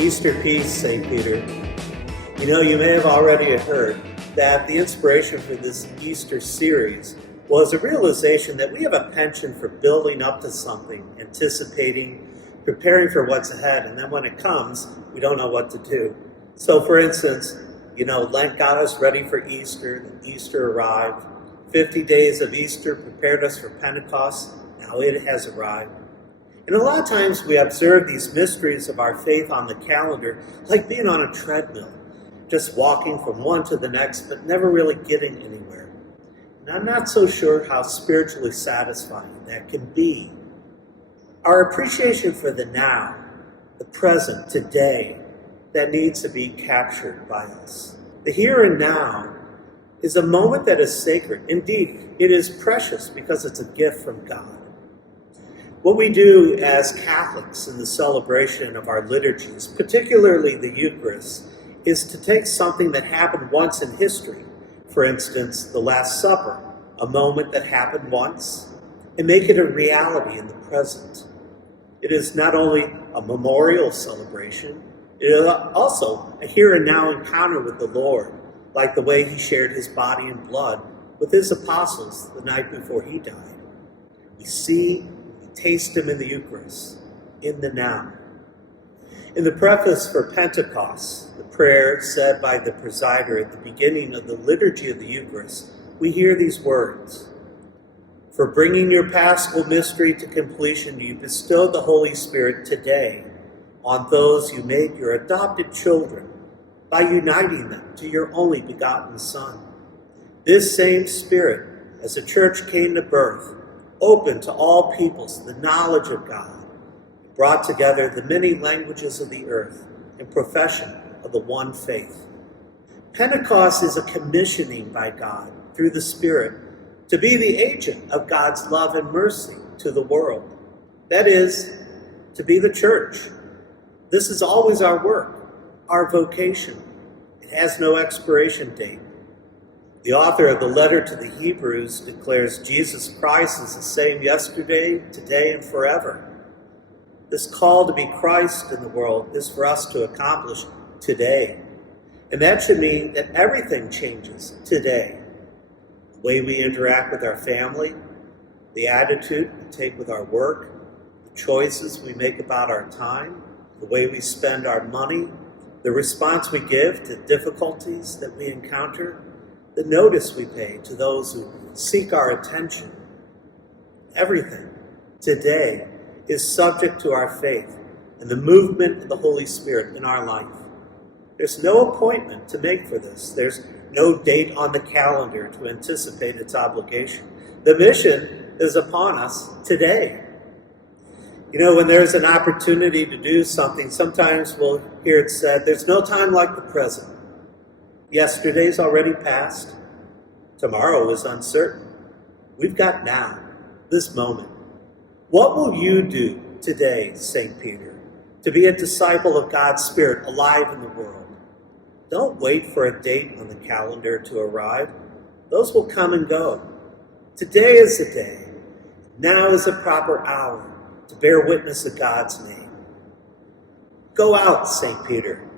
Easter peace, St. Peter. You know, you may have already heard that the inspiration for this Easter series was a realization that we have a penchant for building up to something, anticipating, preparing for what's ahead, and then when it comes, we don't know what to do. So, for instance, Lent got us ready for Easter, Easter arrived. 50 days of Easter prepared us for Pentecost, now it has arrived. And a lot of times we observe these mysteries of our faith on the calendar like being on a treadmill, just walking from one to the next, but never really getting anywhere. And I'm not so sure how spiritually satisfying that can be. Our appreciation for the now, the present, today, that needs to be captured by us. The here and now is a moment that is sacred. Indeed, it is precious because it's a gift from God. What we do as Catholics in the celebration of our liturgies, particularly the Eucharist, is to take something that happened once in history, for instance, the Last Supper, a moment that happened once, and make it a reality in the present. It is not only a memorial celebration, it is also a here and now encounter with the Lord, like the way he shared his body and blood with his apostles the night before he died. We see, taste him in the Eucharist, in the now. In the Preface for Pentecost, the prayer said by the presider at the beginning of the liturgy of the Eucharist, we hear these words: "For bringing your Paschal Mystery to completion, you bestowed the Holy Spirit today on those you made your adopted children by uniting them to your only begotten Son. This same Spirit, as the Church came to birth, opened to all peoples the knowledge of God, brought together the many languages of the earth in profession of the one faith." Pentecost is a commissioning by God through the Spirit to be the agent of God's love and mercy to the world. That is, to be the church. This is always our work, our vocation. It has no expiration date. The author of the letter to the Hebrews declares Jesus Christ is the same yesterday, today, and forever. This call to be Christ in the world is for us to accomplish today. And that should mean that everything changes today. The way we interact with our family, the attitude we take with our work, the choices we make about our time, the way we spend our money, the response we give to difficulties that we encounter, the notice we pay to those who seek our attention. Everything today is subject to our faith and the movement of the Holy Spirit in our life. There's no appointment to make for this. There's no date on the calendar to anticipate its obligation. The mission is upon us today. When there's an opportunity to do something, sometimes we'll hear it said, there's no time like the present. Yesterday's already past. Tomorrow is uncertain. We've got now, this moment. What will you do today, St. Peter, to be a disciple of God's Spirit alive in the world? Don't wait for a date on the calendar to arrive. Those will come and go. Today is the day. Now is a proper hour to bear witness of God's name. Go out, St. Peter.